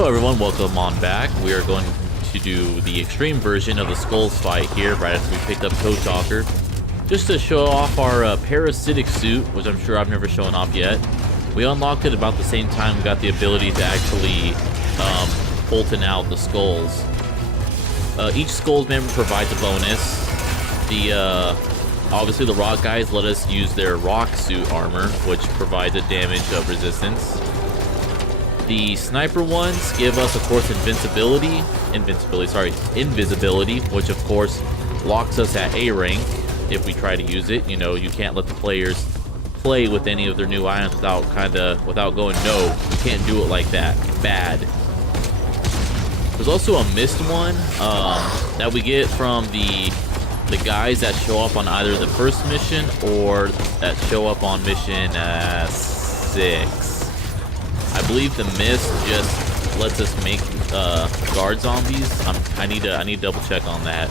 So everyone, welcome on back. We are going to do the extreme version of the Skulls fight here, right after we picked up Code Talker. Just to show off our parasitic suit, which I'm sure I've never shown off yet. We unlocked it about the same time we got the ability to actually Fulton out the skulls. Each Skulls member provides a bonus. Obviously the rock guys let us use their rock suit armor, which provides a damage resistance. The sniper ones give us, of course, invisibility, which of course locks us at A rank if we try to use it. You know, you can't let the players play with any of their new items without going, no, you can't do it like that. Bad. There's also a mist one that we get from the guys that show up on either the first mission or that show up on mission 6. I believe the mist just lets us make guard zombies. I need to double check on that.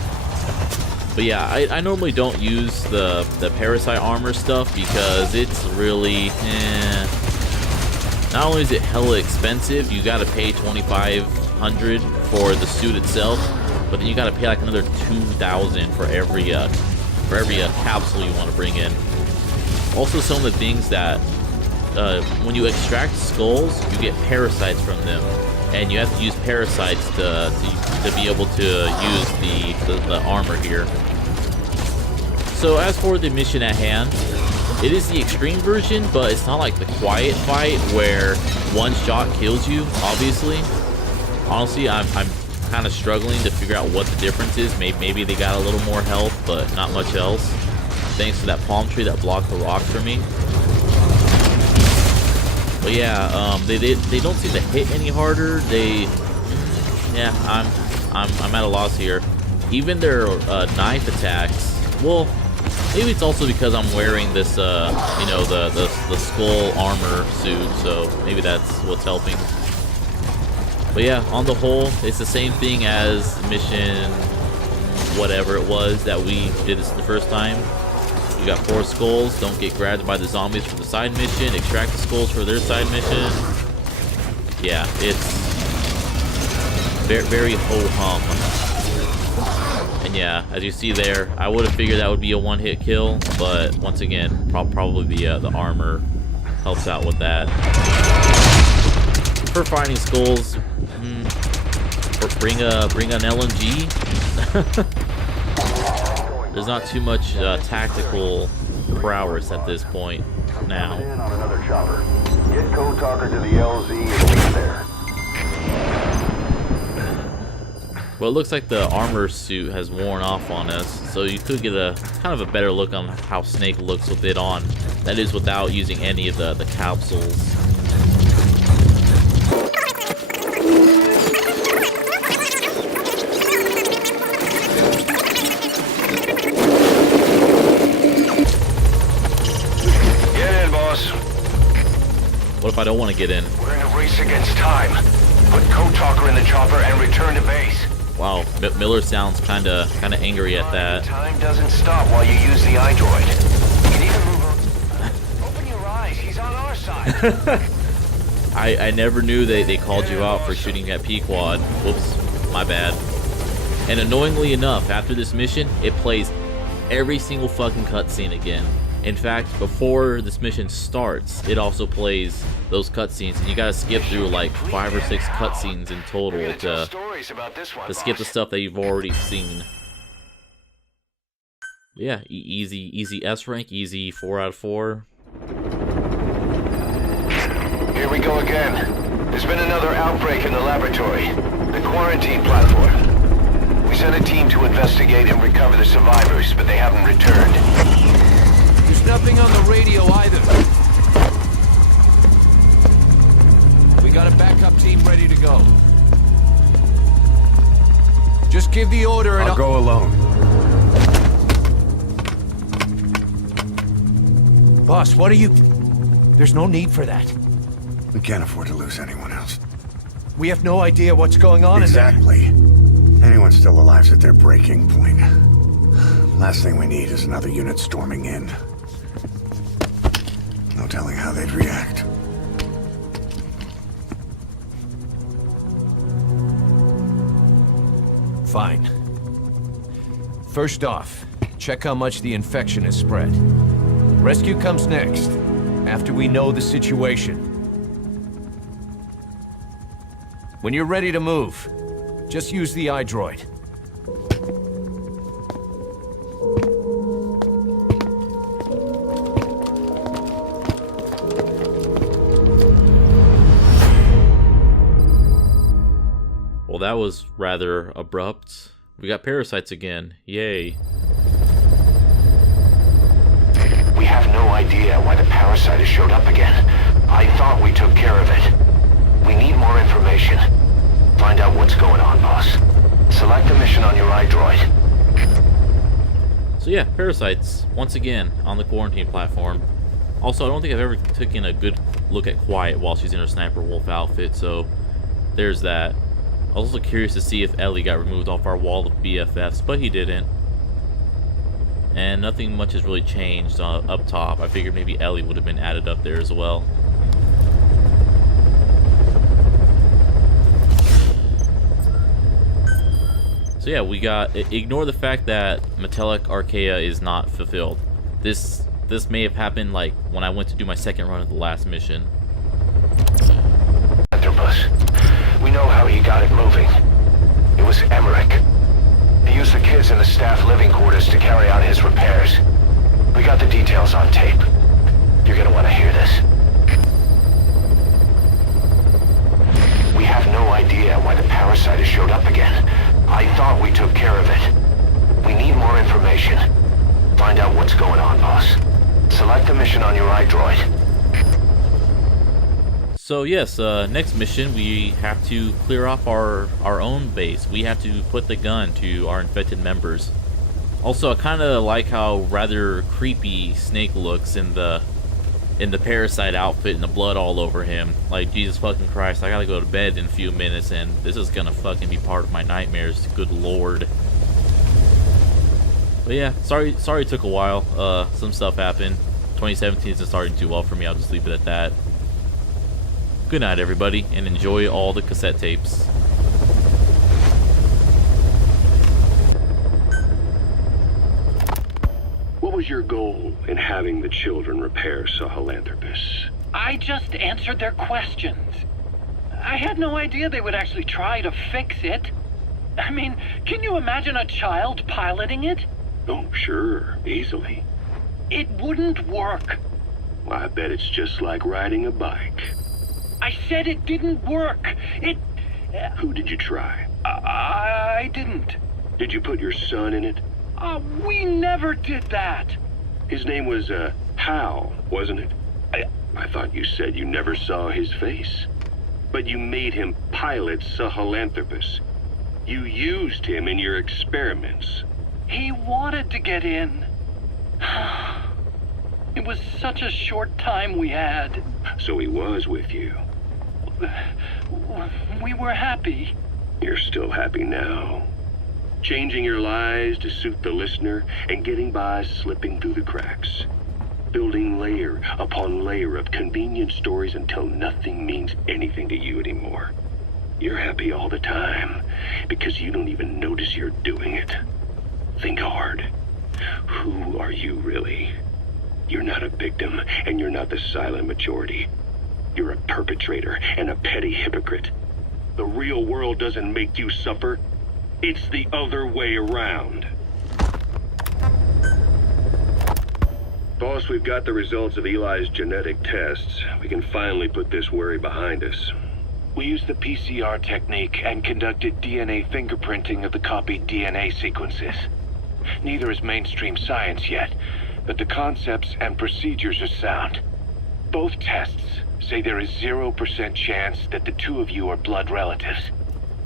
But yeah, I normally don't use the parasite armor stuff because it's really not only is it hella expensive, you gotta pay $2,500 for the suit itself, but then you gotta pay like another $2,000 for every capsule you want to bring in. Also, some of the things that when you extract skulls, you get parasites from them, and you have to use parasites to be able to use the armor here. So as for the mission at hand, it is the extreme version, but it's not like the quiet fight where one shot kills you, obviously. Honestly, I'm kind of struggling to figure out what the difference is. Maybe they got a little more health, but not much else, thanks to that palm tree that blocked the rocks for me. But yeah, they don't seem to hit any harder. I'm at a loss here. Even their knife attacks. Well, maybe it's also because I'm wearing this the skull armor suit, so maybe that's what's helping. But yeah, on the whole, it's the same thing as mission whatever it was that we did this the first time. You got 4 skulls. Don't get grabbed by the zombies for the side mission. Extract the skulls for their side mission. Yeah, it's very, very ho-hum. And yeah, as you see there, I would have figured that would be a one-hit kill, but once again, probably the armor helps out with that. For finding skulls, bring an LMG. There's not too much tactical prowess at this point now. On another chopper. Get Code Talker to the LZ and leave there. Well, it looks like the armor suit has worn off on us, so you could get a kind of a better look on how Snake looks with it on. That is without using any of the capsules. What if I don't want to get in? We're in a race against time. Put Code Talker in the chopper and return to base. Wow, Miller sounds kind of angry at that. Time doesn't stop while you use the iDroid. You need to move on. Open your eyes. He's on our side. I never knew they called you out for shooting at Pequod. Whoops, my bad. And annoyingly enough, after this mission, it plays every single fucking cutscene again. In fact, before this mission starts, it also plays those cutscenes, and you gotta skip through like 5 or 6 cutscenes in total to skip the stuff that you've already seen. Yeah, easy S rank, easy 4 out of 4. Here we go again. There's been another outbreak in the laboratory, the quarantine platform. We sent a team to investigate and recover the survivors, but they haven't returned. There's nothing on the radio either. We got a backup team ready to go. Just give the order and I'll go alone. Boss, what are you... There's no need for that. We can't afford to lose anyone else. We have no idea what's going on Exactly. Anyone still alive's at their breaking point. Last thing we need is another unit storming in. No telling how they'd react. Fine. First off, check how much the infection has spread. Rescue comes next, after we know the situation. When you're ready to move, just use the iDroid. Well, that was rather abrupt. We got parasites again. Yay. We have no idea why the parasite has showed up again. I thought we took care of it. We need more information. Find out what's going on, boss. Select the mission on your iDroid. So yeah, parasites, once again, on the quarantine platform. Also, I don't think I've ever taken a good look at Quiet while she's in her Sniper Wolf outfit, so there's that. I was also curious to see if Ellie got removed off our wall of BFFs, but he didn't. And nothing much has really changed up top. I figured maybe Ellie would have been added up there as well. So yeah, we got... Ignore the fact that metallic Archaea is not fulfilled. This may have happened like when I went to do my second run of the last mission. We know how he got it moving. It was Emmerich. He used the kids in the staff living quarters to carry out his repairs. We got the details on tape. You're gonna want to hear this. We have no idea why the parasite has showed up again. I thought we took care of it. We need more information. Find out what's going on, boss. Select the mission on your iDroid. So yes, next mission we have to clear off our own base. We have to put the gun to our infected members. Also, I kind of like how rather creepy Snake looks in the parasite outfit and the blood all over him. Like, Jesus fucking Christ, I gotta go to bed in a few minutes and this is gonna fucking be part of my nightmares. Good lord. But yeah, sorry it took a while. Some stuff happened. 2017 isn't starting too well for me. I'll just leave it at that. Good night, everybody, and enjoy all the cassette tapes. What was your goal in having the children repair Sahelanthropus? I just answered their questions. I had no idea they would actually try to fix it. I mean, can you imagine a child piloting it? Oh, sure, easily. It wouldn't work. Well, I bet it's just like riding a bike. I said it didn't work. Who did you try? I didn't. Did you put your son in it? We never did that. His name was, Hal, wasn't it? I thought you said you never saw his face. But you made him pilot Sahelanthropus. You used him in your experiments. He wanted to get in. It was such a short time we had. So he was with you. We were happy. You're still happy now. Changing your lies to suit the listener and getting by slipping through the cracks. Building layer upon layer of convenient stories until nothing means anything to you anymore. You're happy all the time because you don't even notice you're doing it. Think hard. Who are you really? You're not a victim, and you're not the silent majority. You're a perpetrator and a petty hypocrite. The real world doesn't make you suffer. It's the other way around. Boss, we've got the results of Eli's genetic tests. We can finally put this worry behind us. We used the PCR technique and conducted DNA fingerprinting of the copied DNA sequences. Neither is mainstream science yet, but the concepts and procedures are sound. Both tests say there is 0% chance that the two of you are blood relatives,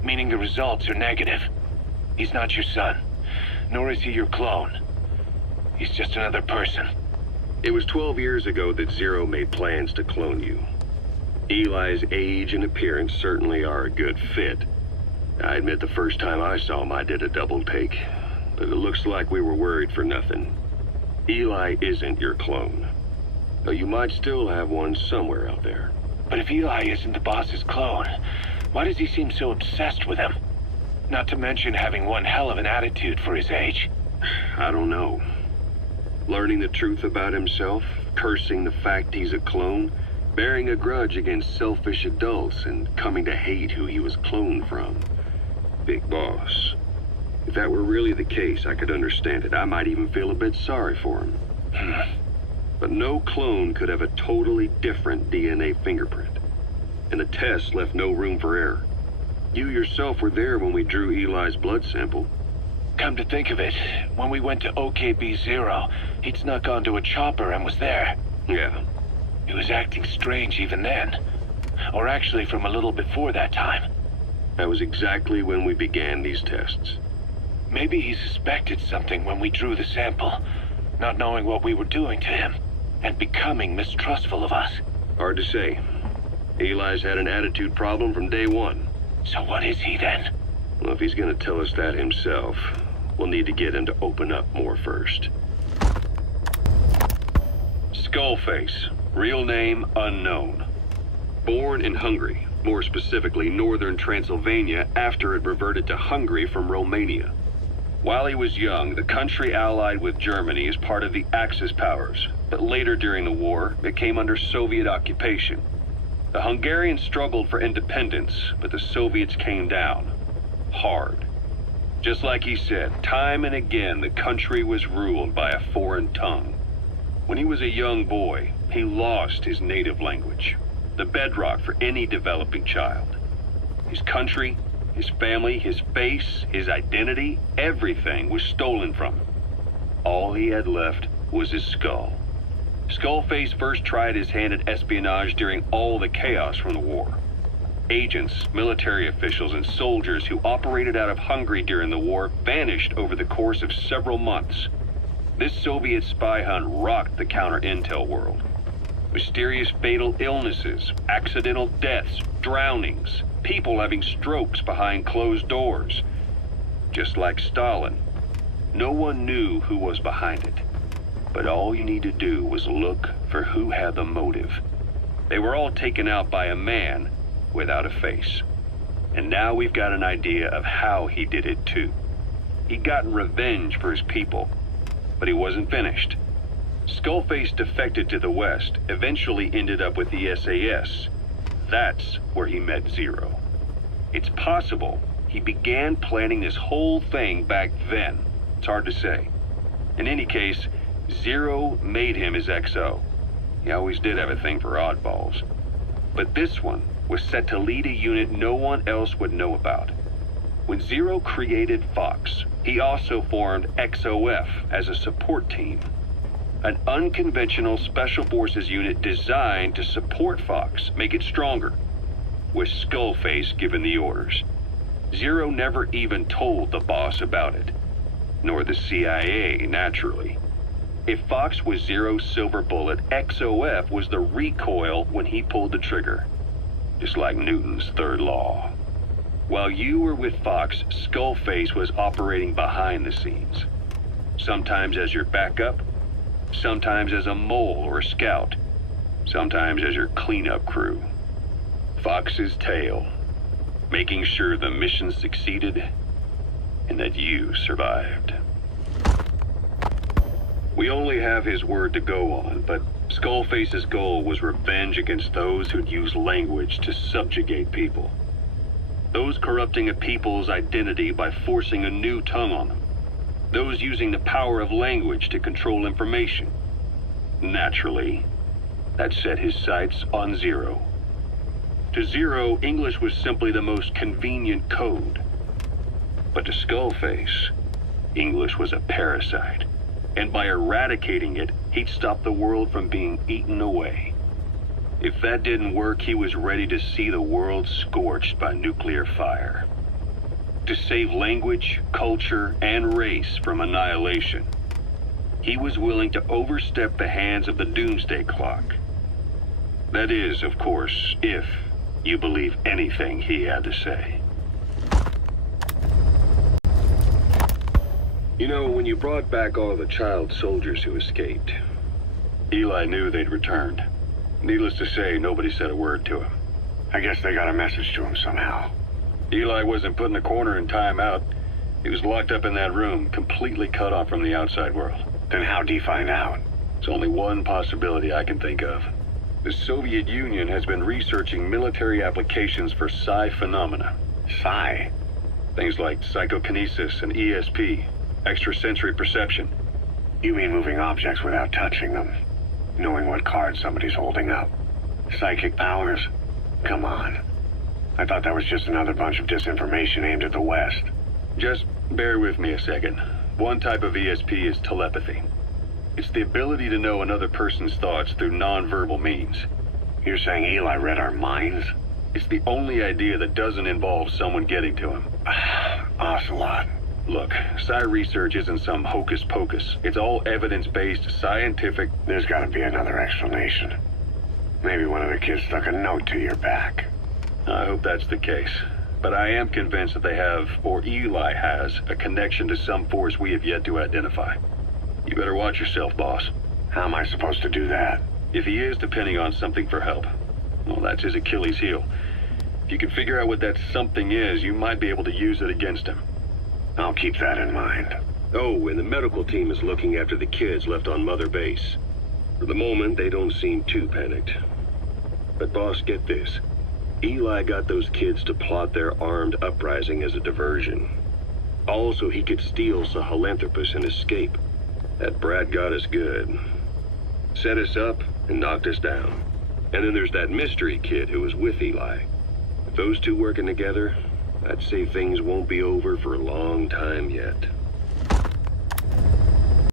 meaning the results are negative. He's not your son, nor is he your clone. He's just another person. It was 12 years ago that Zero made plans to clone you. Eli's age and appearance certainly are a good fit. I admit the first time I saw him I did a double take, but it looks like we were worried for nothing. Eli isn't your clone, though you might still have one somewhere out there. But if Eli isn't the boss's clone, why does he seem so obsessed with him? Not to mention having one hell of an attitude for his age. I don't know. Learning the truth about himself, cursing the fact he's a clone, bearing a grudge against selfish adults, and coming to hate who he was cloned from. Big boss. If that were really the case, I could understand it. I might even feel a bit sorry for him. But no clone could have a totally different DNA fingerprint. And the test left no room for error. You yourself were there when we drew Eli's blood sample. Come to think of it, when we went to OKB-0, he'd snuck onto a chopper and was there. Yeah. He was acting strange even then. Or actually from a little before that time. That was exactly when we began these tests. Maybe he suspected something when we drew the sample, not knowing what we were doing to him, and becoming mistrustful of us. Hard to say. Eli's had an attitude problem from day one. So what is he then? Well, if he's gonna tell us that himself, we'll need to get him to open up more first. Skullface, real name unknown. Born in Hungary, more specifically northern Transylvania, after it reverted to Hungary from Romania. While he was young, the country allied with Germany as part of the Axis powers, but later during the war, it came under Soviet occupation. The Hungarians struggled for independence, but the Soviets came down. Hard. Just like he said, time and again the country was ruled by a foreign tongue. When he was a young boy, he lost his native language, the bedrock for any developing child. His country, his family, his face, his identity, everything was stolen from him. All he had left was his skull. Skullface first tried his hand at espionage during all the chaos from the war. Agents, military officials, and soldiers who operated out of Hungary during the war vanished over the course of several months. This Soviet spy hunt rocked the counter-intel world. Mysterious fatal illnesses, accidental deaths, drownings, people having strokes behind closed doors. Just like Stalin, no one knew who was behind it. But all you need to do was look for who had the motive. They were all taken out by a man without a face. And now we've got an idea of how he did it too. He'd gotten revenge for his people, but he wasn't finished. Skullface defected to the West, eventually ended up with the SAS. That's where he met Zero. It's possible he began planning this whole thing back then. It's hard to say. In any case, Zero made him his XO. He always did have a thing for oddballs. But this one was set to lead a unit no one else would know about. When Zero created Fox, he also formed XOF as a support team. An unconventional special forces unit designed to support Fox, make it stronger, with Skullface given the orders. Zero never even told the boss about it, nor the CIA, naturally. If Fox was Zero's silver bullet, XOF was the recoil when he pulled the trigger. Just like Newton's third law. While you were with Fox, Skullface was operating behind the scenes. Sometimes as your backup, sometimes as a mole or a scout, sometimes as your cleanup crew. Fox's tale, making sure the mission succeeded and that you survived. We only have his word to go on, but Skullface's goal was revenge against those who'd use language to subjugate people. Those corrupting a people's identity by forcing a new tongue on them. Those using the power of language to control information. Naturally, that set his sights on Zero. To Zero, English was simply the most convenient code. But to Skullface, English was a parasite. And by eradicating it, he'd stop the world from being eaten away. If that didn't work, he was ready to see the world scorched by nuclear fire. To save language, culture, and race from annihilation, he was willing to overstep the hands of the doomsday clock. That is, of course, if you believe anything he had to say. You know, when you brought back all the child soldiers who escaped, Eli knew they'd returned. Needless to say, nobody said a word to him. I guess they got a message to him somehow. Eli wasn't put in a corner in timeout. He was locked up in that room, completely cut off from the outside world. Then how'd he find out? It's only one possibility I can think of. The Soviet Union has been researching military applications for psi phenomena. Psi? Things like psychokinesis and ESP, extrasensory perception. You mean moving objects without touching them? Knowing what card somebody's holding up? Psychic powers? Come on. I thought that was just another bunch of disinformation aimed at the West. Just bear with me a second. One type of ESP is telepathy. It's the ability to know another person's thoughts through non-verbal means. You're saying Eli read our minds? It's the only idea that doesn't involve someone getting to him. Ocelot. Look, psi research isn't some hocus pocus. It's all evidence-based, scientific... There's gotta be another explanation. Maybe one of the kids stuck a note to your back. I hope that's the case. But I am convinced that they have, or Eli has, a connection to some force we have yet to identify. You better watch yourself, boss. How am I supposed to do that? If he is depending on something for help, well, that's his Achilles heel. If you can figure out what that something is, you might be able to use it against him. I'll keep that in mind. Oh, and the medical team is looking after the kids left on Mother Base. For the moment, they don't seem too panicked. But boss, get this. Eli got those kids to plot their armed uprising as a diversion. Also, he could steal Sahelanthropus and escape. That brat got us good. Set us up and knocked us down. And then there's that mystery kid who was with Eli. With those two working together, I'd say things won't be over for a long time yet.